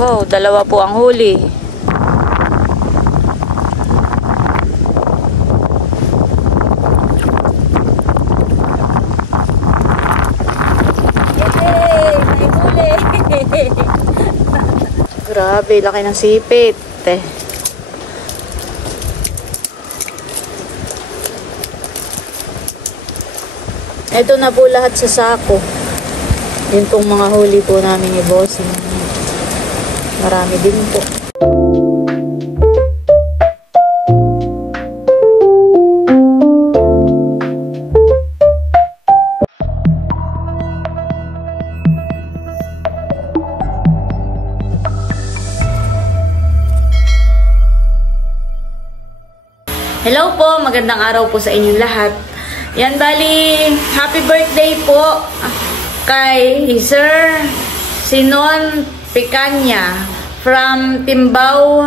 Wow, dalawa po ang huli. Yay! May huli! Grabe, laki ng sipit. Ito na po lahat sa sako. Yun pong mga huli po namin ni Bossing. Marami din po. Hello po, magandang araw po sa inyong lahat. Yan, bali, happy birthday po kay Sir Sinon Picanya from Timbao,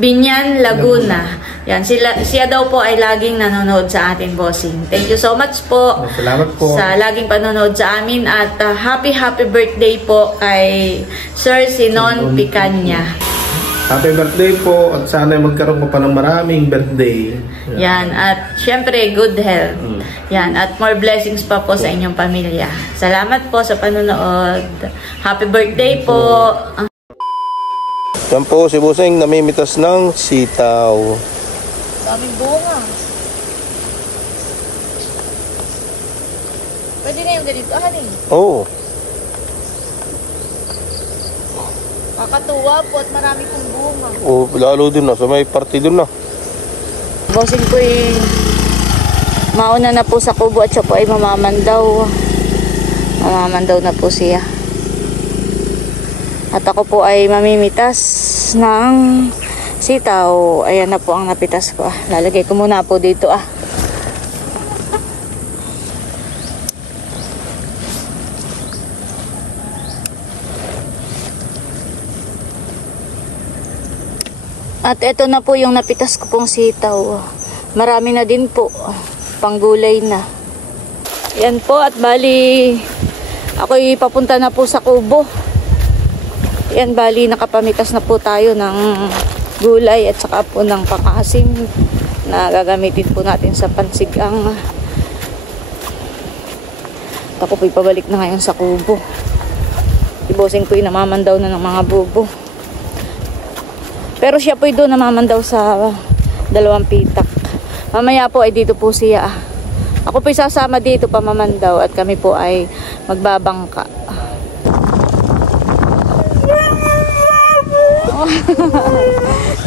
Binyan, Laguna. Yan, siya daw po ay laging nanonood sa atin, Bossing. Thank you so much po. Salamat po sa laging panonood sa amin at happy birthday po kay Sir Sinon Picanya. Happy birthday po at sana magkaroon ko pa ng maraming birthday. Yan, at syempre good health. Yan, at more blessings pa po sa inyong pamilya. Salamat po sa panonood. Happy birthday po. Yan po si Bossing namimitas ng sitaw. Daming bunga. Pwede na yung ganito, honey. Oo. Kakatuwa po at marami pong bunga. Oh, lalo din na. So may party dun na. Bossing po mauna na po sa kubo at siya po ay mamamandaw. Mamamandaw na po siya. At ako po ay mamimitas ng sitaw. Ayan na po ang napitas ko. Lalagay ko muna po dito At eto na po yung napitas ko pong sitaw. Marami na din po. Panggulay na. Yan po at bali ako'y papunta na po sa kubo. Yan bali nakapamitas na po tayo ng gulay at saka po ng pang-asim na gagamitin po natin sa pansigang. Ako po'y pabalik na ngayon sa kubo. Si Bossing po'y namamandaw na ng mga bubo. Pero siya po doon namamandaw sa dalawang pitak. Mamaya po ay dito po siya. Ako po sasama dito pamamandaw at kami po ay magbabangka.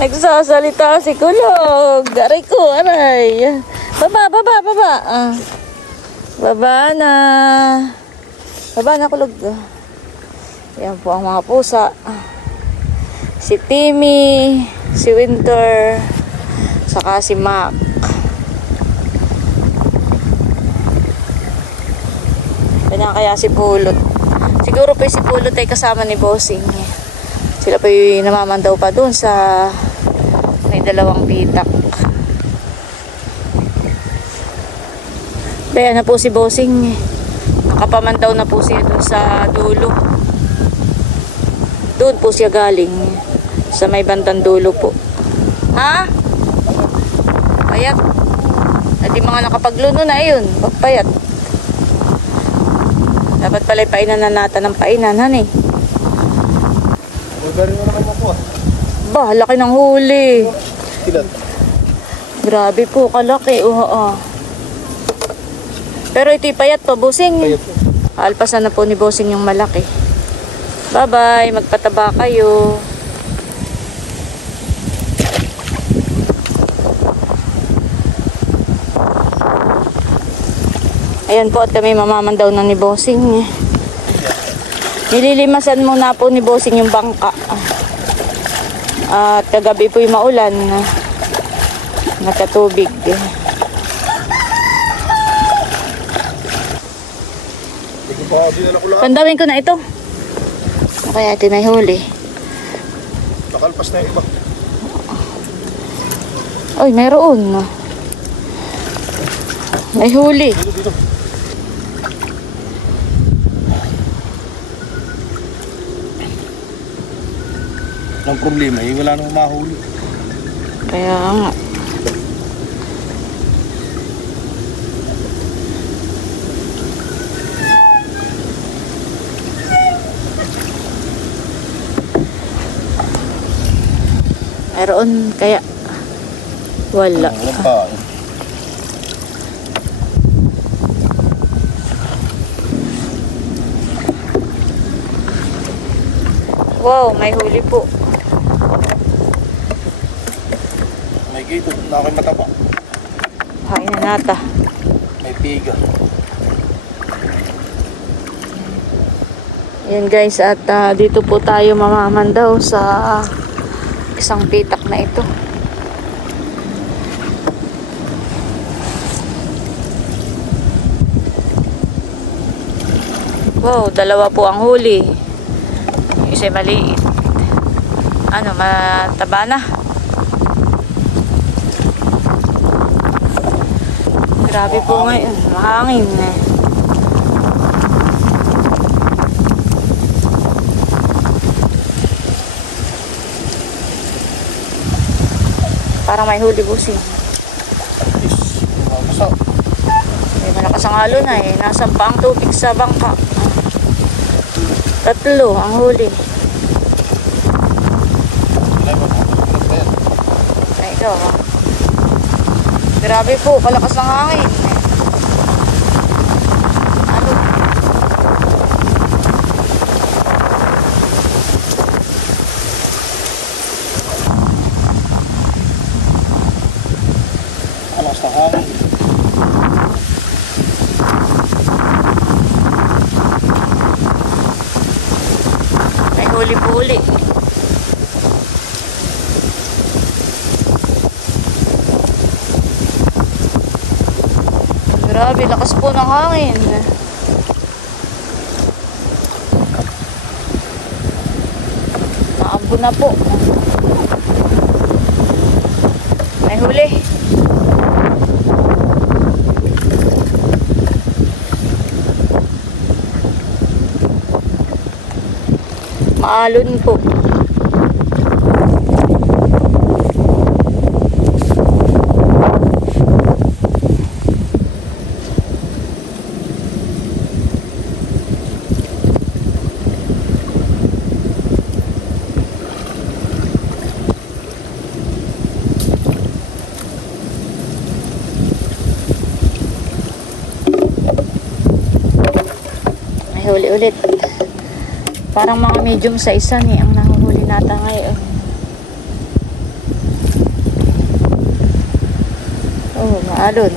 Nagsasalita si Kulog. Aray ko, aray. Baba. Baba na. Baba na, Kulog. Yan po ang mga pusa. Si Timmy, si Winter, saka si Mac. Ganyan kaya si Pulot. Siguro pa si Pulot ay kasama ni Bossing. Sila pa yung namamandaw pa dun sa may dalawang pitak. Kaya na po si Bossing. Nakapamandaw na po siya dun sa dulo. Doon po siya galing. Sa may bandang dulo po. Ha? Payat. At yung mga nakapagluno na yun. Pagpayat. Dapat pala painan na natin ng painan, honey. Bah, laki ng huli. Grabe po, kalaki. Pero ito'y payat pa, Bossing. Alpasan na po ni Bossing yung malaki. Bye-bye. Magpataba kayo. Ayan po at kami mamamandaw na ni Bossing. Nililimasan muna po ni Bossing yung bangka. At kagabi po yung maulan. Nagkatubig. Pandawin ko na ito. Kaya ito may huli. Nakalpas na yung iba. Ay, mayroon. May huli. Dito. Ang problema eh, wala nang mahuli. Kaya nga. Meron kaya wala. Wala pa. Wow, may huli po. May gito, na ako'y mataba. Hain na nata. May piga. Yan guys, at dito po tayo mamamandaw sa isang pitak na ito. Wow, dalawa po ang huli. Isa'y maliit. Ano, mataba na. Grabe po ngayon, mahangin eh. Parang may huli busing. May malakas ang halo na eh. Nasampa ang tubig sa bangka. 3 ang huli. Ay, ito. Grabe po, palakas ng hangin. Ano? Palakas ng hangin. May huli po uli. Grabe, lakas po ng hangin. Naambo na po. May huli. Maalon po. Huli ulit. Parang mga medium size ni ang nahuhuli nata ngayon. Oh, maalon.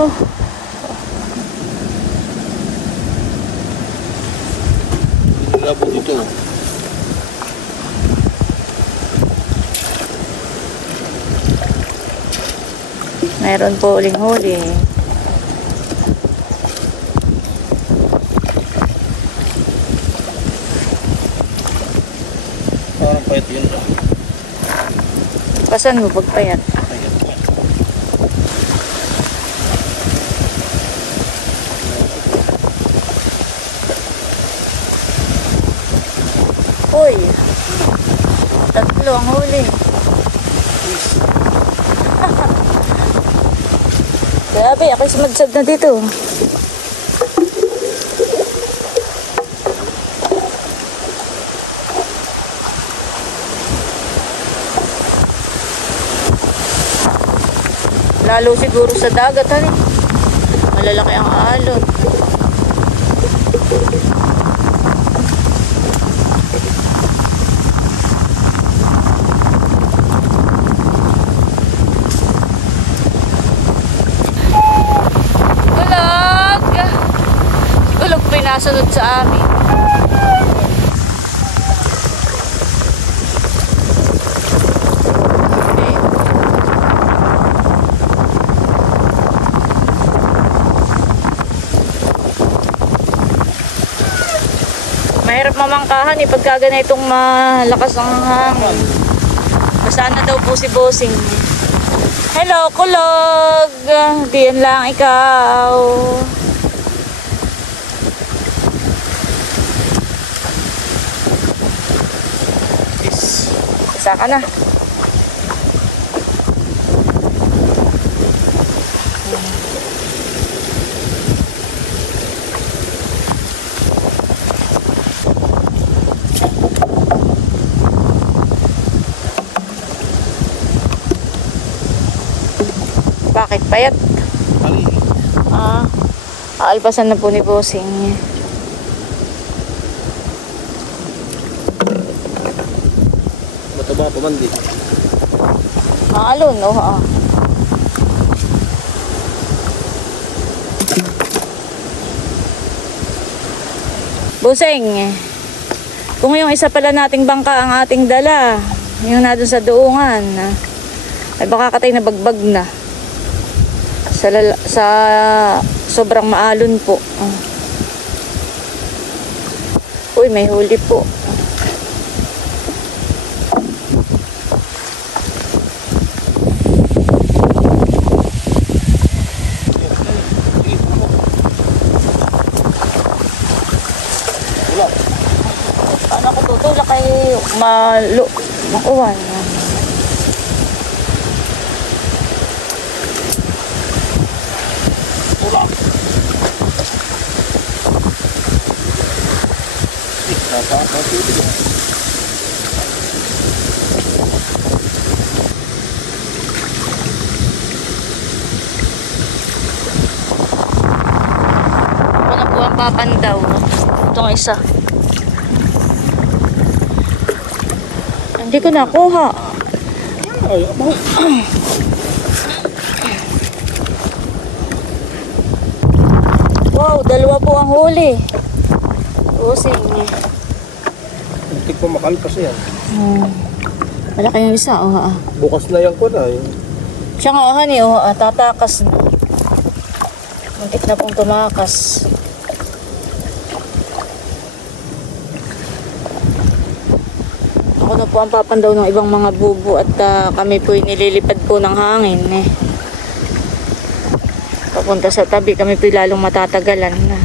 Oh. Labo dito. Meron po uling huli. Parang pahit yun. Pasan mo pagpayat? Uy! 3 ang huli. Grabe, ako'y sumadsad na dito. Lalo siguro sa dagat, hani. Malalaki ang alon. Pinasunod sa amin. Mahirap mamangkahan eh pagka ganitong malakas ang hangin. Basta na daw po si Bossing. Hello, kulog! Diyan lang ikaw. Basa ka na. Bakit? Payat? Mali. Aalpasan na po ni Bossing. Mataba pa man di. Alon, Bossing, kung yung isa pala nating bangka ang ating dala, yung na doon sa doongan, ay baka katay na bagbag na. Sa sobrang maalon po. Uy, may huli po. Paano ko tutulak kay makuhan? Ako na po ang papandaw. Itong isa. Hindi ko nakuha. Wow, dalawa po ang huli. Bossing. Hindi ko makalpas yan. Malaki yung isa, Bukas na yan ko na. Siya nga, honey, tatakas na. Muntik na pong tumakas. Ako na po ang papandaw ng ibang mga bubo at kami po nililipad po ng hangin. Papunta sa tabi, kami po lalong matatagalan na.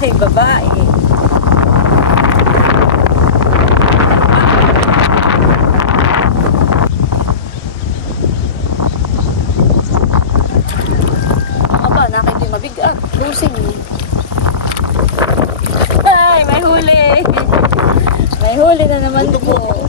Aking babae. Aba, nakita yung mabigat. Losing. Ay, may huli. May huli na naman po.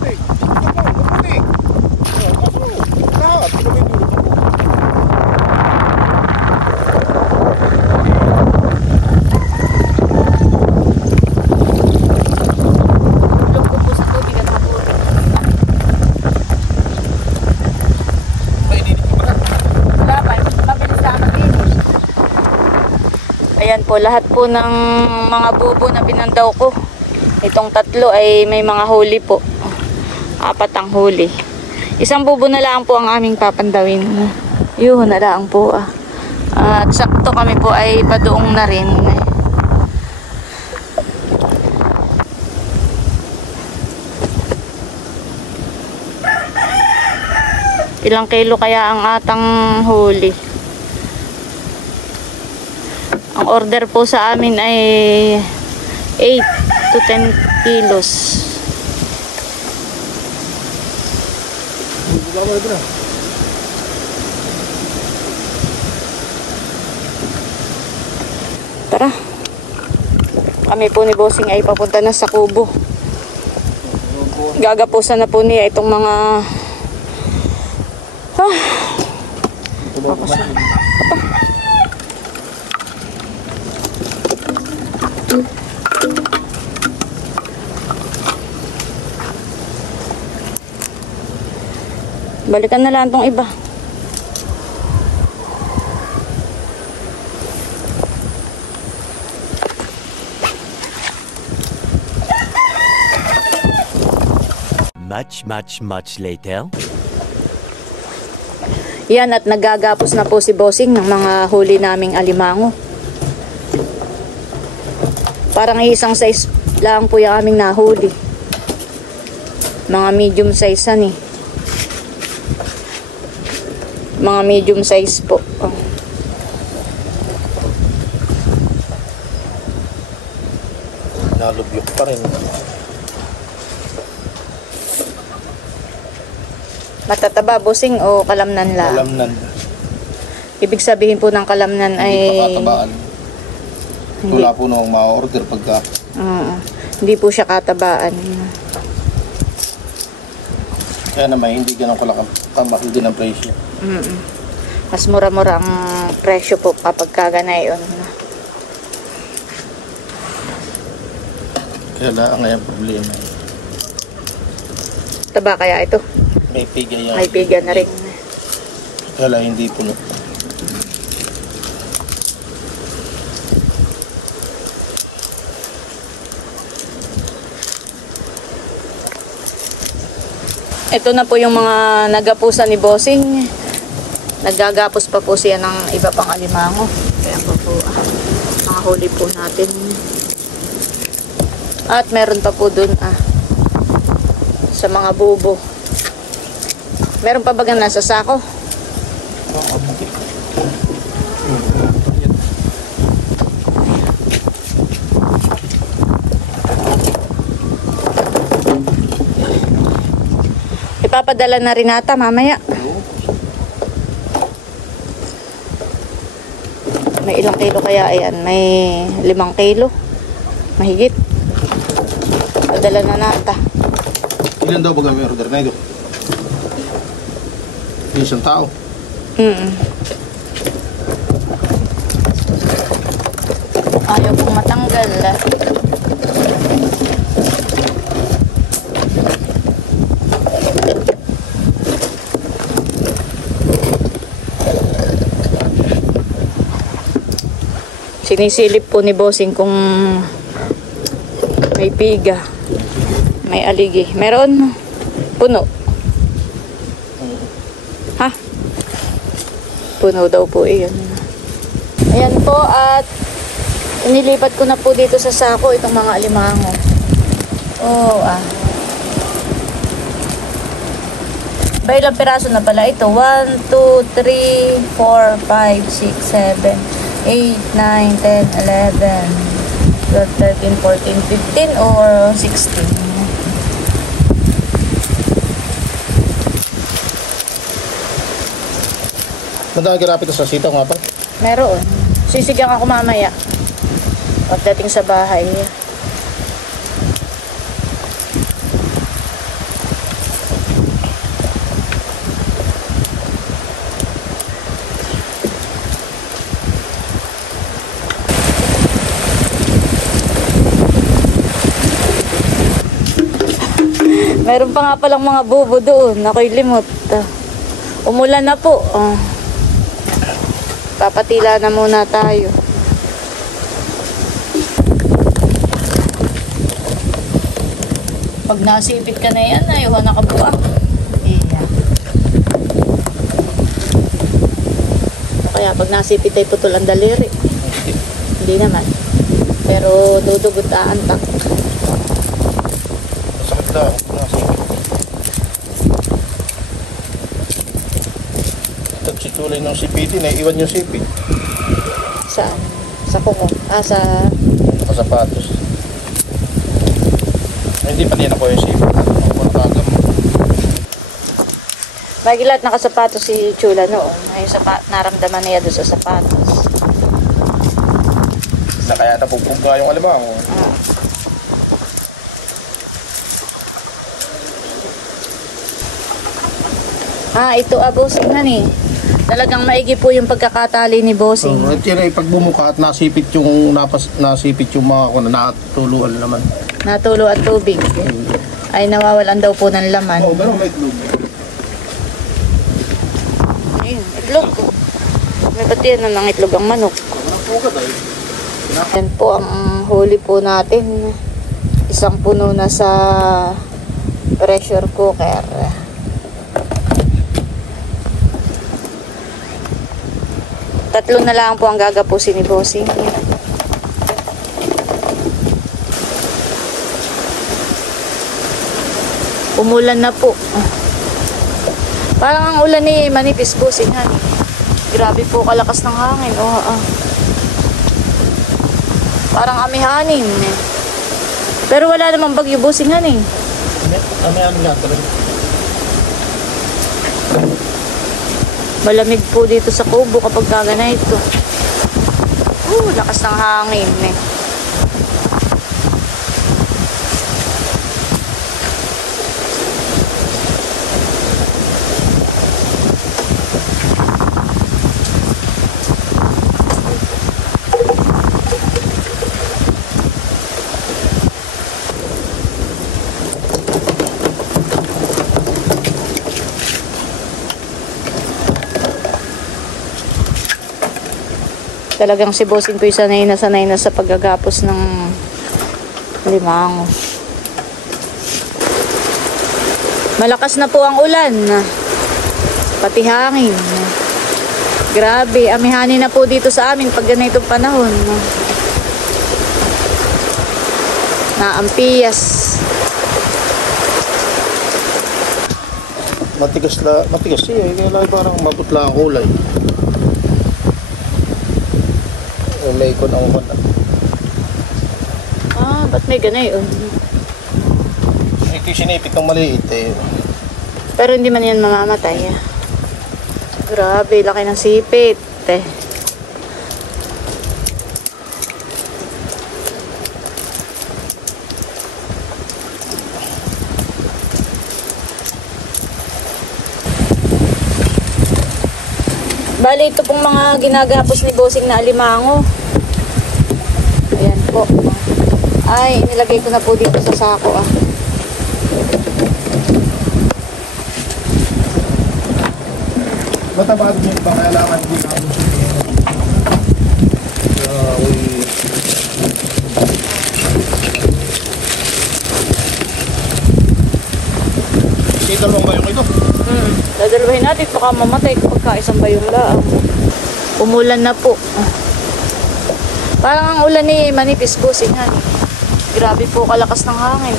Ayan po, lahat po ng mga bubo na pinandaw ko. Itong tatlo ay may mga huli po. 4 ang huli. Isang bubo na lang po ang aming papandawin. Yun na lang po. At sakto kami po ay padoong na rin. Ilang kilo kaya ang atang huli? Ang order po sa amin ay 8 to 10 kilos. Tara. Kami po ni Bossing ay papunta na sa kubo. Gagapusan na po niya itong mga balikan na lang tong iba. Much later. Yan, at nagagapos na po si Bossing ng mga huli naming alimango. Parang isang size lang po yung aming nahuli. Mga medium size yan eh. Mga medium size po. Oh. Nalubyok pa rin. Matataba, bossing, o kalamnan lang? Kalamnan. Ibig sabihin po ng kalamnan ay... Hindi pa katabaan. Wala po nang ma-order pagka... hindi po siya katabaan. Kaya naman, hindi ganun kamahal din ang presyo. Mas mura-mura ang presyo po kapag kaganayon. Kaya lang ang problema. Taba kaya ito? May piga yan. May piga na rin. Kaya lang hindi puno. Ito na po yung mga nagapusan ni Bossing. Naggagapos pa po siya ng iba pang alimango. Kaya po mga huli po natin. At meron pa po dun sa mga bubo. Meron pa bagang nasa sako? Ipapadala na rin nata mamaya. May ilang kilo kaya? Ayan, may 5 kilo. Mahigit. Padala na nata. Ilan daw ba may order na ito? Isang tao. Ayaw pong matanggal. Sinisilip po ni Bossing kung may piga, may aligi. Meron? Puno. Ha? Puno daw po iyon. Ayan po, at inilipat ko na po dito sa sako itong mga alimango. Ba, ilang piraso na pala ito? 1, 2, 3, 4, 5, 6, 7, 8, 9, 10, 11, 12, 13, 14, 15, or 16. Madami ginapit sa sitaw nga pa. Meron. Sisigyan ako mamaya. Pagdating sa bahay. Meron pa nga palang mga bubo doon. Ako'y limot. Umulan na po. Papatila na muna tayo. Pag nasipit ka na yan, ayaw na kabuang. Iya. Kaya pag nasipit ay putol ang daliri. Hindi naman. Pero dudugot ang tak. Masakit daw. Tulay ng sipiti, naiiwan yung sipit. Saan? Sa kuko? Sa sapatos. Hindi pa din ako yung sipit. Magilat nakasapatos si Chula noon. Ay, naramdaman niya doon sa sapatos. Na kaya napupugga yung alimango. Ito Bossing na ni. Talagang maigi po yung pagkakatali ni Bossing. At yun ay pagbumuka at nasipit yung mga natuluan naman. Natulo at tubig. Ay nawawalan daw po ng laman. Meron may itlog. Ayun, itlog. May pati yan ng itlog ang manok. Yan po ang huli po natin. Isang puno na sa pressure cooker. Tatlo na lang po ang gagapusin ni Bossing. Umulan na po. Parang ang ulan ni manipis busing han. Grabe po kalakas ng hangin. Parang amihanin. Pero wala namang bagyo busing han eh. Amihanin nga talaga. Malamig po dito sa kubo kapag kaganito. Lakas ng hangin eh. Talagang si bossing ko'y sanay na sa paggagapos ng limango. Malakas na po ang ulan. Pati hangin. Grabe, amihanin na po dito sa amin pag ganitong panahon. Naampiyas. Matigas siya. Kaya parang maputla ang kulay. May ikon ang ukon. Ba't may ganayon? Ito yung sinipit ng maliit eh. Pero hindi man yan mamamatay. Grabe, laki ng sipit eh. Bali, ito pong mga ginagapos ni bossing na alimango. Ayan po. Ay, nilagay ko na po dito sa sako Matabado niyo ba kaya laman din ako siya dalawang bayong ito? Dadalwahin natin baka mamatay kapag isang bayong laang. Umulan na po. Parang ang ulan ni manipis busing han. Grabe po kalakas ng hangin.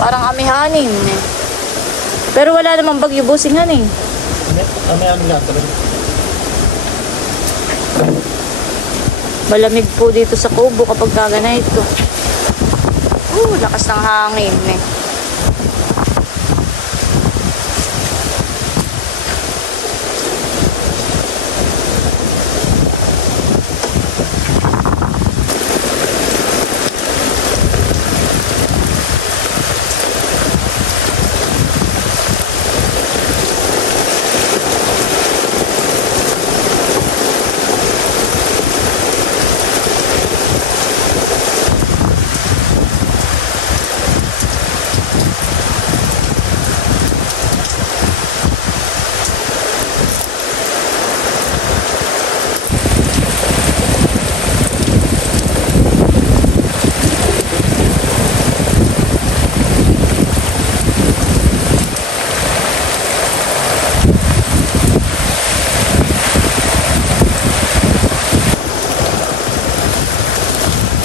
Parang amihanin eh. Pero wala namang bagyo busing han eh. Amihanin nga talaga. Malamig po dito sa kubo kapag kaganito. Lakas ng hangin eh.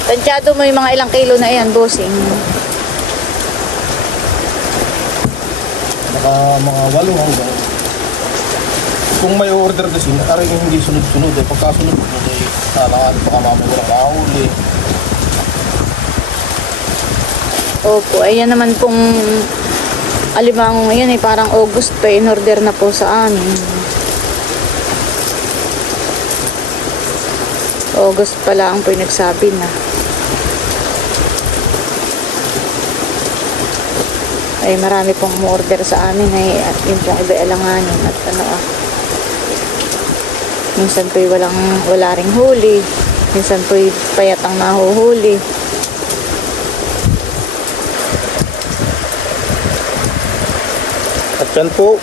Tansyado mo yung mga ilang kilo na yan, bossing. Baka mga 8 hanggang. Kung may order kasi, aray yung hindi sunod-sunod eh. Pagkasunod-sunod eh, talangan baka mamay walang mahuli. Opo, ayan naman pong alimango ngayon eh, parang August pa in order na po sa amin. August pa lang po yung nagsabi na. Ay marami pong order sa amin ay at yun pong iba alanganin at minsan po'y wala ring huli, minsan po'y payat ang nahuhuli. At yan po,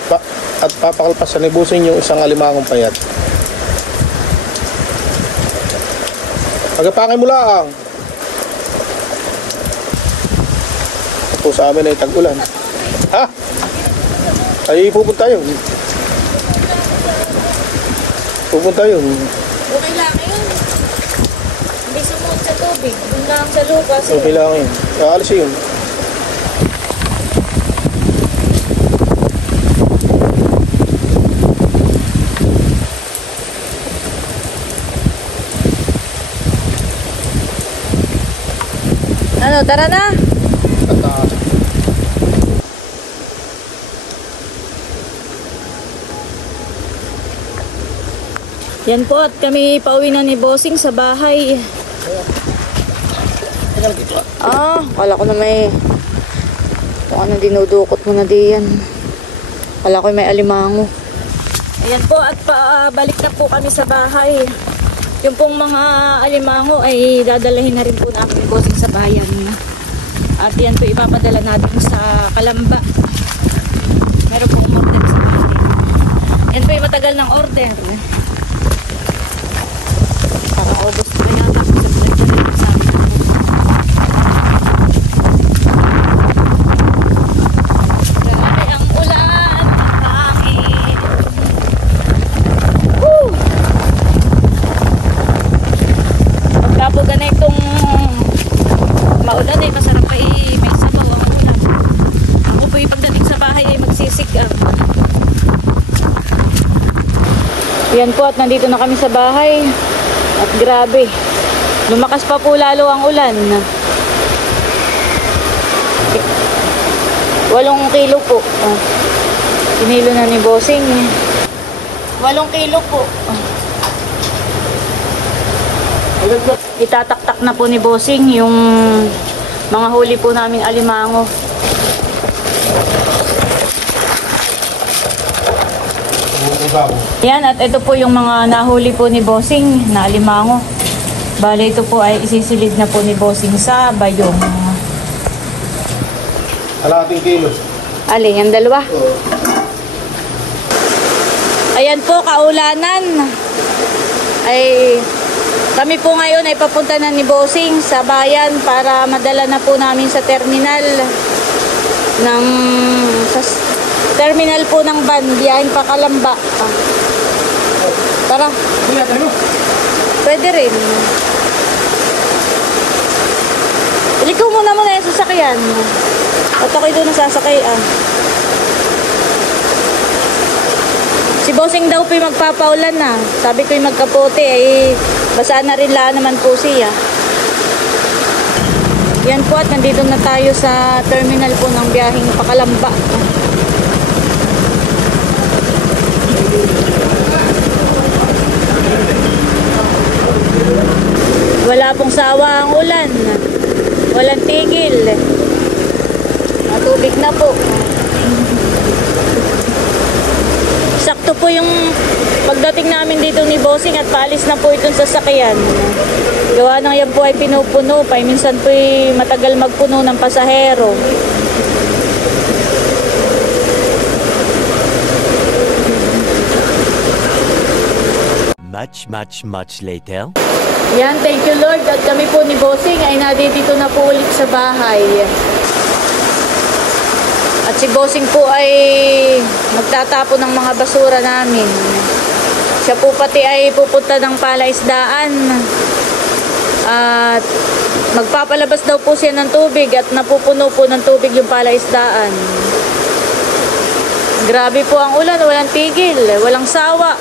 at papakalpasan ni Busing yung isang alimangong payat. Pagkapangay mo lang. Ito sa amin ay tag-ulan. Ha? Ay pupunta yun. Pupunta yun. Okay lang yun. Hindi sumot sa tubig. Doon lang sa lupa. Okay lang yun. Aalis yun. Ano, tara na. At Yan po at kami pauwi na ni Bossing sa bahay. Kala ko na may kung ano dinudukot mo na diyan. Kala ko may alimango. Ayan po at balik na po kami sa bahay. Yung pong mga alimango ay dadalahin na rin po namin ni Bossing sa bayan. At yan po ipapadala natin sa Kalamba. Meron po umorder sa bahay. Yan po yung matagal ng order. Parang August pa yata po sa pinagdala sa amin na po. Grabe ang ulan, ang hangin. Woo! Pagka po ganitong maulan eh, masarap pa may sabaw ang ulan. Ako po yung pagdating sa bahay ay magsisikap. Yan po at nandito na kami sa bahay. At grabe, lumakas pa po lalo ang ulan. 8 kilo po. Kinilo na ni Bossing. 8 kilo po. Itataktak na po ni Bossing yung mga huli po namin alimango. Yan, at ito po yung mga nahuli po ni Bossing na alimango. Bale, ito po ay isisilid na po ni Bossing sa bayong. kalahating kilo. Alin, yung dalawa? Ayan po, kaulanan. Ay, kami po ngayon ay papunta na ni Bossing sa bayan para madala na po namin sa terminal ng terminal po ng van, biyahin pa Kalamba. Tara. Pwede rin. Ikaw muna yung sasakyan. At ako'y doon nasasakyan. Si Bossing daw po yung magpapaulan na. Sabi ko yung magkapote ay basa na rin laan naman po siya. Yan po at nandito na tayo sa terminal po ng biyaheng Pakalamba. Wala pong sawa ang ulan. Walang tigil. Matubig na po. Sakto po yung pagdating namin dito ni Bossing at paalis na po itong sasakyan. Gawa na yan po ay pinupuno pa. Minsan po ay matagal magpuno ng pasahero. Much later. Yan, thank you Lord. At kami po ni Bossing ay nadito na po ulit sa bahay. At si Bossing po ay magtatapo ng mga basura namin. Siya po pati ay pupunta ng palaisdaan. At magpapalabas daw po siya ng tubig at napupuno po ng tubig yung palaisdaan. Grabe po ang ulan, walang tigil, walang sawa.